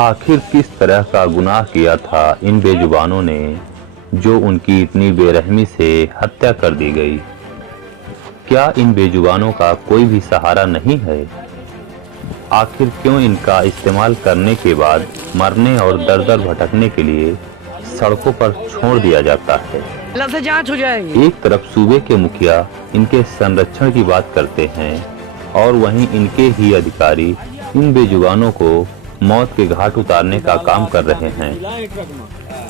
आखिर किस तरह का गुनाह किया था इन बेजुबानों ने जो उनकी इतनी बेरहमी से हत्या कर दी गई। क्या इन बेजुबानों का कोई भी सहारा नहीं है? आखिर क्यों इनका इस्तेमाल करने के बाद मरने और दर-दर भटकने के लिए सड़कों पर छोड़ दिया जाता है? से जांच हो जाएगी। एक तरफ सूबे के मुखिया इनके संरक्षण की बात करते हैं और वहीं इनके ही अधिकारी इन बेजुबानों को मौत के घाट उतारने का काम कर रहे हैं।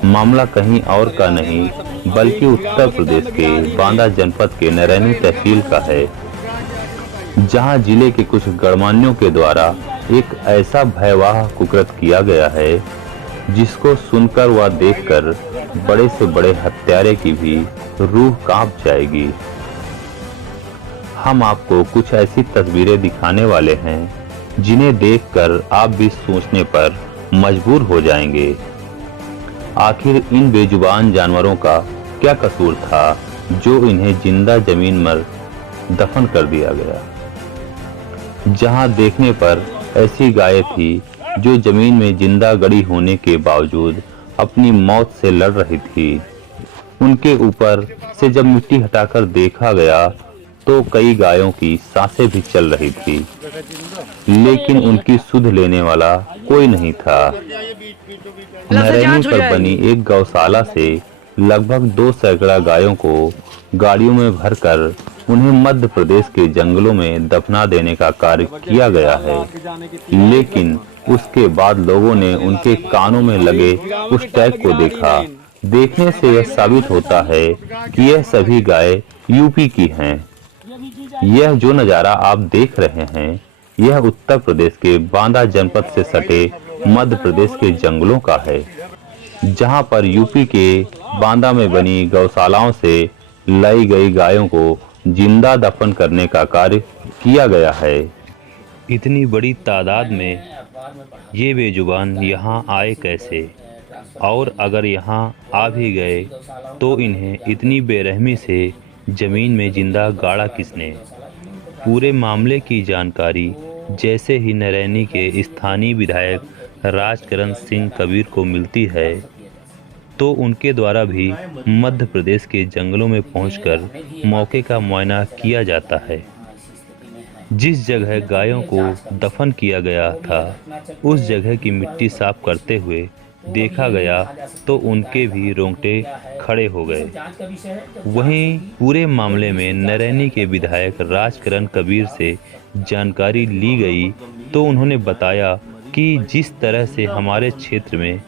मामला कहीं और का नहीं बल्कि उत्तर प्रदेश के बांदा जनपद के नरैनी तहसील का है, जहां जिले के कुछ गणमान्यों के द्वारा एक ऐसा भयावह कुकृत्य किया गया है जिसको सुनकर व देखकर बड़े से बड़े हत्यारे की भी रूह कांप जाएगी। हम आपको कुछ ऐसी तस्वीरें दिखाने वाले हैं जिन्हें देखकर आप भी सोचने पर मजबूर हो जाएंगे। आखिर इन बेजुबान जानवरों का क्या कसूर था जो इन्हें जिंदा जमीन पर दफन कर दिया गया। जहां देखने पर ऐसी गायें थी जो जमीन में जिंदा गड़ी होने के बावजूद अपनी मौत से लड़ रही थी। उनके ऊपर से जब मिट्टी हटाकर देखा गया तो कई गायों की सांसें भी चल रही थी, लेकिन उनकी सुध लेने वाला कोई नहीं था। नरैनी पर बनी एक गौशाला से लगभग 2 सैकड़ा गायों को गाड़ियों में भरकर उन्हें मध्य प्रदेश के जंगलों में दफना देने का कार्य किया गया है, लेकिन उसके बाद लोगों ने उनके कानों में लगे उस टैग को देखा। देखने से यह साबित होता है कि यह सभी गाय यूपी की हैं। यह जो नज़ारा आप देख रहे हैं यह उत्तर प्रदेश के बांदा जनपद से सटे मध्य प्रदेश के जंगलों का है, जहां पर यूपी के बांदा में बनी गौशालाओं से लाई गई गायों को जिंदा दफन करने का कार्य किया गया है। इतनी बड़ी तादाद में ये बेजुबान यहाँ आए कैसे, और अगर यहाँ आ भी गए तो इन्हें इतनी बेरहमी से जमीन में जिंदा गाड़ा किसने। पूरे मामले की जानकारी जैसे ही नरैनी के स्थानीय विधायक राजकरण सिंह कबीर को मिलती है तो उनके द्वारा भी मध्य प्रदेश के जंगलों में पहुंचकर मौके का मुआयना किया जाता है। जिस जगह गायों को दफन किया गया था उस जगह की मिट्टी साफ करते हुए देखा गया तो उनके भी रोंगटे खड़े हो गए। वहीं पूरे मामले में नरैनी के विधायक राजकरण कबीर से जानकारी ली गई तो उन्होंने बताया कि जिस तरह से हमारे क्षेत्र में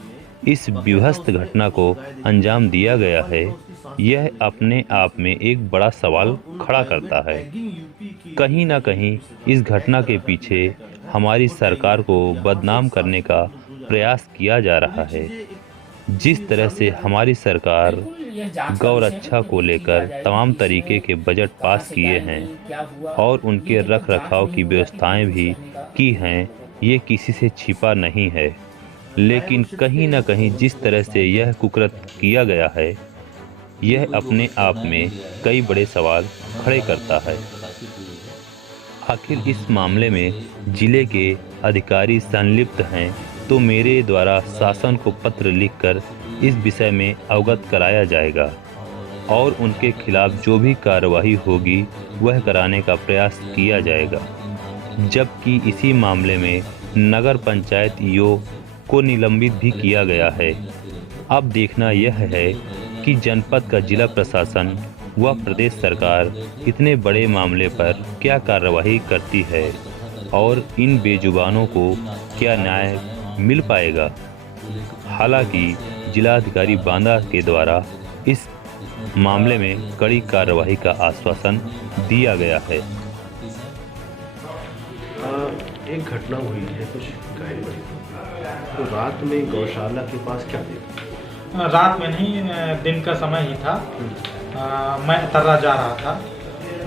इस विध्वंस घटना को अंजाम दिया गया है यह अपने आप में एक बड़ा सवाल खड़ा करता है। कहीं ना कहीं इस घटना के पीछे हमारी सरकार को बदनाम करने का प्रयास किया जा रहा है। जिस तरह से हमारी सरकार गौरक्षा को लेकर तमाम तरीके के बजट पास किए हैं और उनके रख रखाव की व्यवस्थाएं भी की हैं, ये किसी से छिपा नहीं है। लेकिन कहीं ना कहीं जिस तरह से यह कुकृत्य किया गया है यह अपने आप में कई बड़े सवाल खड़े करता है। आखिर इस मामले में जिले के अधिकारी संलिप्त हैं तो मेरे द्वारा शासन को पत्र लिखकर इस विषय में अवगत कराया जाएगा और उनके खिलाफ जो भी कार्रवाई होगी वह कराने का प्रयास किया जाएगा। जबकि इसी मामले में नगर पंचायत ईओ को निलंबित भी किया गया है। अब देखना यह है कि जनपद का जिला प्रशासन व प्रदेश सरकार इतने बड़े मामले पर क्या कार्रवाई करती है और इन बेजुबानों को क्या न्याय मिल पाएगा। हालांकि जिलाधिकारी बांदा के द्वारा इस मामले में कड़ी कार्रवाई का आश्वासन दिया गया है। एक घटना हुई है कुछ घायल बड़ी, तो रात में गौशाला के पास क्या देखा? रात में नहीं, दिन का समय ही था। मैं तर्रा जा रहा था,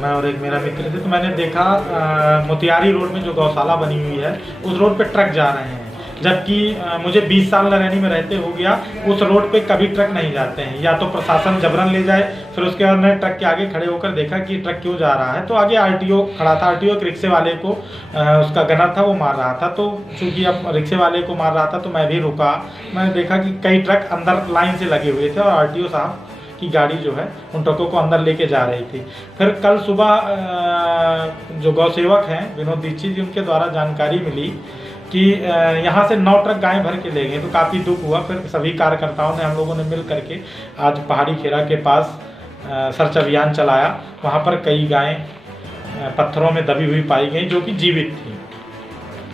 मैं और एक मेरा मित्र थे, तो मैंने देखा मोतियारी रोड में जो गौशाला बनी हुई है उस रोड पे ट्रक जा रहे हैं। जबकि मुझे 20 साल नरैनी में रहते हो गया, उस रोड पे कभी ट्रक नहीं जाते हैं। या तो प्रशासन जबरन ले जाए, फिर उसके बाद मैंने ट्रक के आगे खड़े होकर देखा कि ट्रक क्यों जा रहा है, तो आगे आरटीओ खड़ा था। आरटीओ एक रिक्शे वाले को उसका गनर था, वो मार रहा था। तो चूंकि अब रिक्शे वाले को मार रहा था तो मैं भी रुका। मैंने देखा कि कई ट्रक अंदर लाइन से लगे हुए थे और आरटीओ साहब की गाड़ी जो है उन ट्रकों को अंदर लेके जा रही थी। फिर कल सुबह जो गौ सेवक हैं विनोद दीक्षित जी, उनके द्वारा जानकारी मिली कि यहाँ से 9 ट्रक गायें भर के ले गए, तो काफ़ी दुख हुआ। फिर सभी कार्यकर्ताओं ने, हम लोगों ने मिल करके आज पहाड़ी खेरा के पास सर्च अभियान चलाया। वहाँ पर कई गायें पत्थरों में दबी हुई पाई गई जो कि जीवित थी।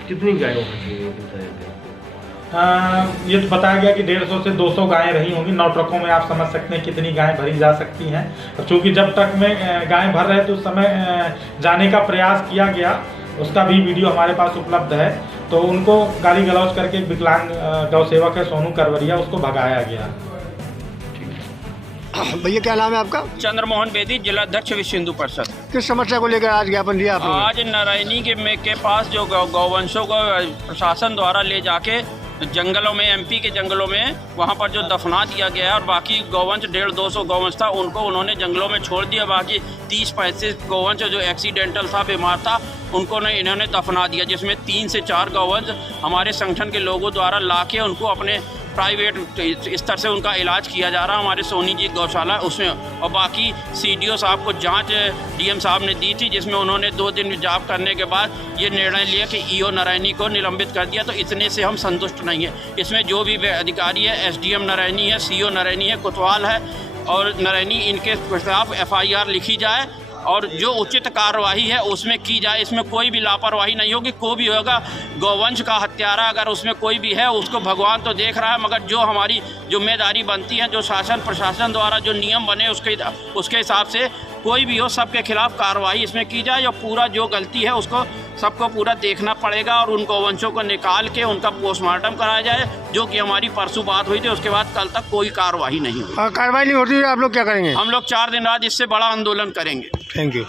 कितनी गायों को ये तो बताया गया कि 150 से 200 गायें रही होंगी। 9 ट्रकों में आप समझ सकते हैं कितनी गायें भरी जा सकती हैं। चूँकि जब ट्रक में गायें भर रहे तो उस समय जाने का प्रयास किया गया, उसका भी वीडियो हमारे पास उपलब्ध है। तो उनको गाली गलौज करके एक विकलांग गौ सेवक है सोनू करवरिया, उसको भगाया गया। भैया क्या नाम है आपका? चंद्रमोहन बेदी, जिला अध्यक्ष विश्व हिंदू परिषद। किस समस्या को लेकर आज ज्ञापन दिया आपने? आज नारायणी के पास जो गौवंशों को प्रशासन द्वारा ले जाके जंगलों में, एमपी के जंगलों में वहाँ पर जो दफना दिया गया है और बाकी गौवंश 150-200 गौवंश था उनको उन्होंने जंगलों में छोड़ दिया। बाकी 30-35 गौवंश जो एक्सीडेंटल था, बीमार था, उनको इन्होंने दफना दिया, जिसमें 3 से 4 गौवंश हमारे संगठन के लोगों द्वारा लाके उनको अपने प्राइवेट स्तर से उनका इलाज किया जा रहा है हमारे सोनी जी गौशाला उसमें। और बाकी सीडीओ साहब को जांच डीएम साहब ने दी थी, जिसमें उन्होंने 2 दिन जाप करने के बाद ये निर्णय लिया कि ईओ नारायणी को निलंबित कर दिया। तो इतने से हम संतुष्ट नहीं है। इसमें जो भी अधिकारी है, एसडीएम नारायणी है, सीओ नारायणी है, कोतवाल है और नारायणी, इनके खिलाफ एफआईआर लिखी जाए और जो उचित कार्रवाई है उसमें की जाए। इसमें कोई भी लापरवाही नहीं होगी। कोई भी होगा गौवंश का हत्यारा अगर उसमें कोई भी है, उसको भगवान तो देख रहा है, मगर जो हमारी जिम्मेदारी बनती है, जो शासन प्रशासन द्वारा जो नियम बने उसके हिसाब से कोई भी हो, सबके खिलाफ कार्रवाई इसमें की जाए। और पूरा जो गलती है उसको सबको पूरा देखना पड़ेगा और उन गौवंशों को निकाल के उनका पोस्टमार्टम कराया जाए, जो कि हमारी परसों बात हुई थी। उसके बाद कल तक कोई कार्रवाई नहीं हुई। कार्रवाई नहीं होती है, आप लोग क्या करेंगे? हम लोग 4 दिन बाद इससे बड़ा आंदोलन करेंगे। Thank you.